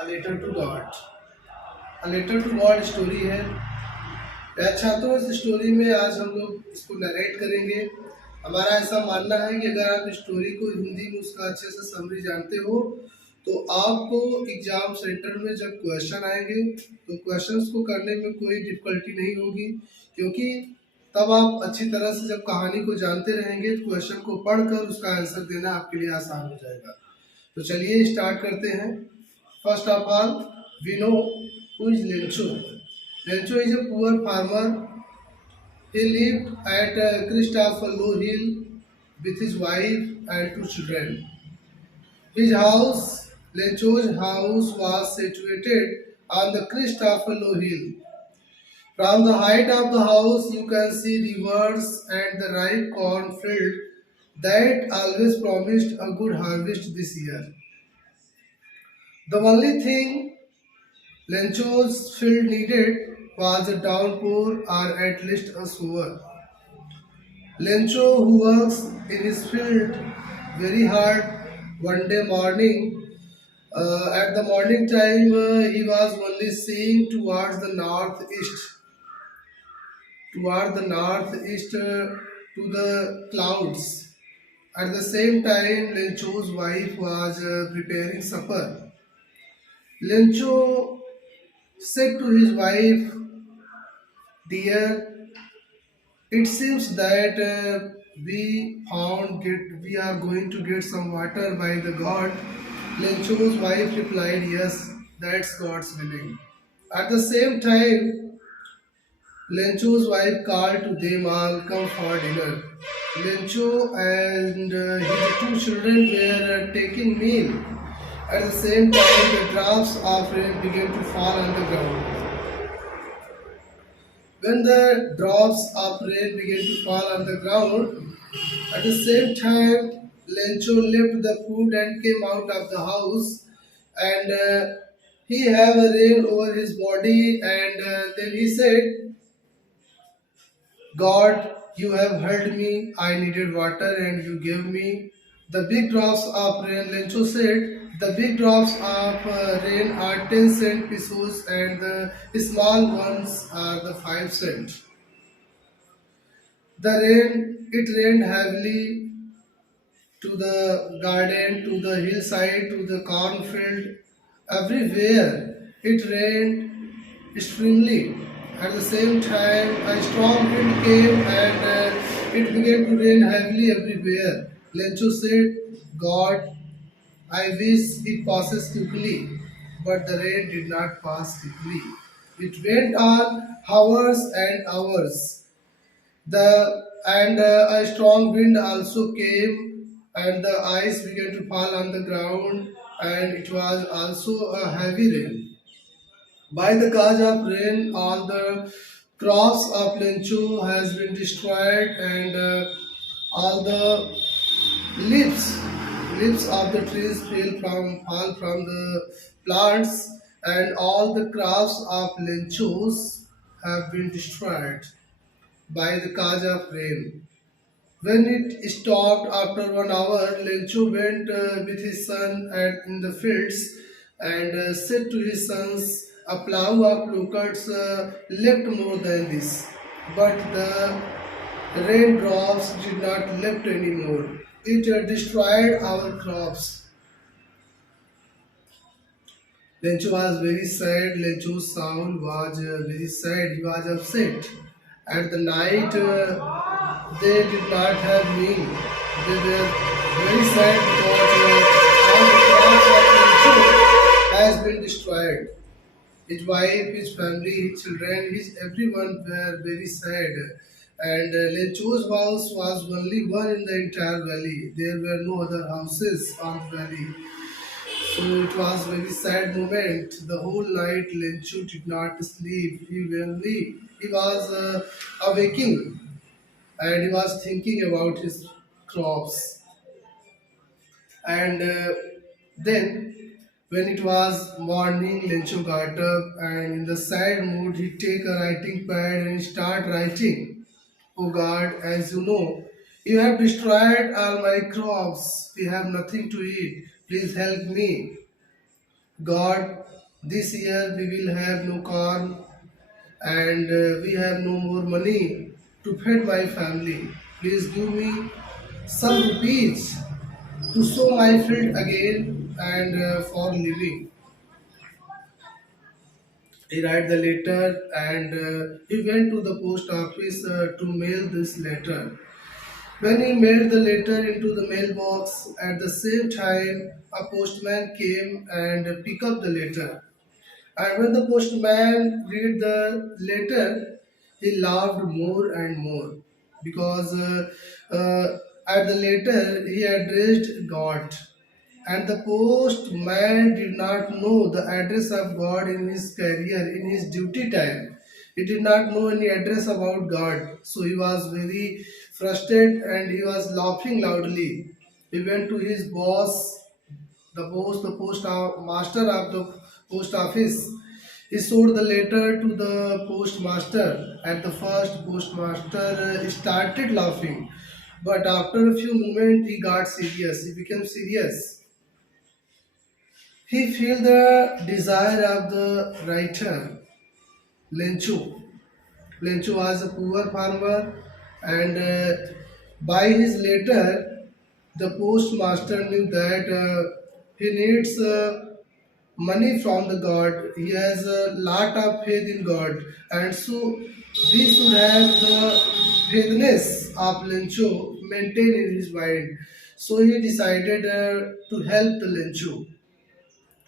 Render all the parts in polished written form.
A letter to God. A letter to God story है। प्यारे छात्रों, इस स्टोरी में आज हम लोग इसको नरेट करेंगे। हमारा ऐसा मानना है कि अगर आप स्टोरी को हिंदी में उसका अच्छे से समरी जानते हो तो आपको एग्जाम सेंटर में जब क्वेश्चन आएंगे तो क्वेश्चंस को करने में कोई डिफिकल्टी नहीं होगी, क्योंकि तब आप अच्छी तरह से जब कहानी को जानते रहेंगे तो क्वेश्चन को पढ़कर उसका आंसर देना आपके लिए आसान हो जाएगा। तो चलिए स्टार्ट करते हैं। First of all, we know who is Lencho. Lencho is a poor farmer. He lived at Christopherlow Hill with his wife and two children. His house, Lencho's house, was situated on the Christopherlow Hill. From the height of the house, you can see rivers and the ripe cornfield that always promised a good harvest this year. The only thing Lencho's field needed was a downpour or at least a shower. Lencho, who works in his field very hard, one day morning, at the morning time, he was only seeing toward the northeast to the clouds. At the same time, Lencho's wife was preparing supper. Lencho said to his wife, "Dear, it seems that we are going to get some water by the God." Lencho's wife replied, "Yes, that's God's willing." At the same time, Lencho's wife called to them all, "Come for dinner." Lencho and his two children were taking meal. At the same time, the drops of rain began to fall on the ground. When the drops of rain began to fall on the ground, at the same time, Lencho left the food and came out of the house, and he had a rain over his body, and then he said, "God, you have heard me. I needed water and you gave me the big drops of rain." Lencho said, "The big drops of rain are 10-cent pesos and the small ones are the 5 cent. It rained heavily to the garden, to the hillside, to the cornfield, everywhere. It rained extremely. At the same time, a strong wind came and it began to rain heavily everywhere. Lencho said, "God, I wish it passes quickly." But the rain did not pass quickly. It went on hours and hours. A strong wind also came, and the ice began to fall on the ground, and it was also a heavy rain. By the cause of rain, all the crops of Lenchu has been destroyed, and all the leaves leaves of the trees fall from the plants, and all the crops of Lenchus have been destroyed by the cause of rain. When it stopped after 1 hour, Lencho went with his son in the fields and said to his sons, "A plough of locusts left more than this." But the raindrops did not left anymore. It destroyed our crops. Lencho was very sad. Lencho's sound was very sad. He was upset. At the night, they did not have meal. They were very sad because all the crops of Lencho has been destroyed. His wife, his family, his children, his everyone were very sad. And Lencho's house was only one in the entire valley. There were no other houses on the valley. So it was very sad moment. The whole night Lencho did not sleep. He was awaking, and he was thinking about his crops. And then when it was morning, Lencho got up, and in the sad mood he take a writing pad and start writing. "Oh God, as you know, you have destroyed all my crops. We have nothing to eat. Please help me." God, this year we will have no corn and we have no more money to feed my family. Please give me some rupees to sow my field again and for living. He write the letter and he went to the post office to mail this letter. When he mailed the letter into the mailbox, at the same time a postman came and picked up the letter. And when the postman read the letter, he laughed more and more because at the letter he addressed God. And the postman did not know the address of God in his career, in his duty time. He did not know any address about God. So he was very frustrated and he was laughing loudly. He went to his boss, the post master of the post office. He showed the letter to the postmaster. At the first, postmaster started laughing, but after a few moments, he got serious. He became serious. He felt the desire of the writer, Lencho. Lencho was a poor farmer, and by his letter, the postmaster knew that he needs money from the God. He has a lot of faith in God, and so we should have the faithfulness of Lencho maintained in his mind. So he decided to help the Lencho.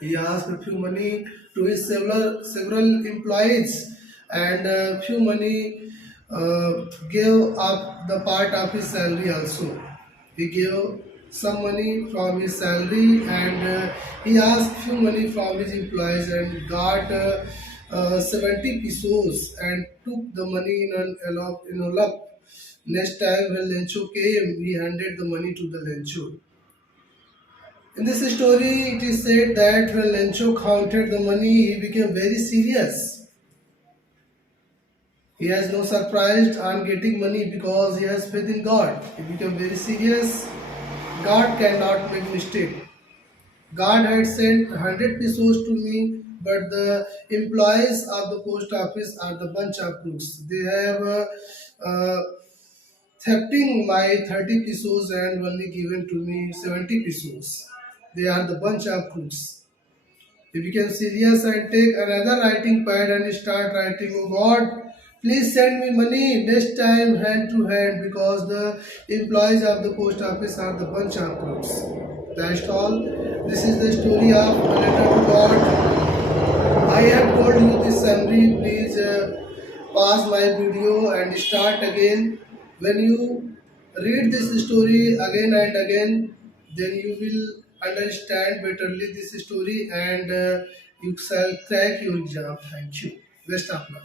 He asked a few money to his several employees, and few money gave up the part of his salary also. He gave some money from his salary and he asked few money from his employees and got 70 pesos and took the money in an envelope. Next time when Lencho came, he handed the money to the Lencho. In this story, it is said that when Lencho counted the money, he became very serious. He has no surprise on getting money because he has faith in God. He became very serious. God cannot make mistake. God had sent 100 pesos to me, but the employees of the post office are the bunch of crooks. They have uh, thefting my 30 pesos and only given to me 70 pesos. They are the bunch of crooks. He became serious and take another writing pad and start writing, oh God, please send me money next time hand to hand because the employees of the post office are the bunch of crooks. That's all. This is the story of a letter to God. I have told you this summary. Please pause my video and start again. When you read this story again and again, then you will understand betterly this story and you shall crack your exam. Thank you. Best of luck.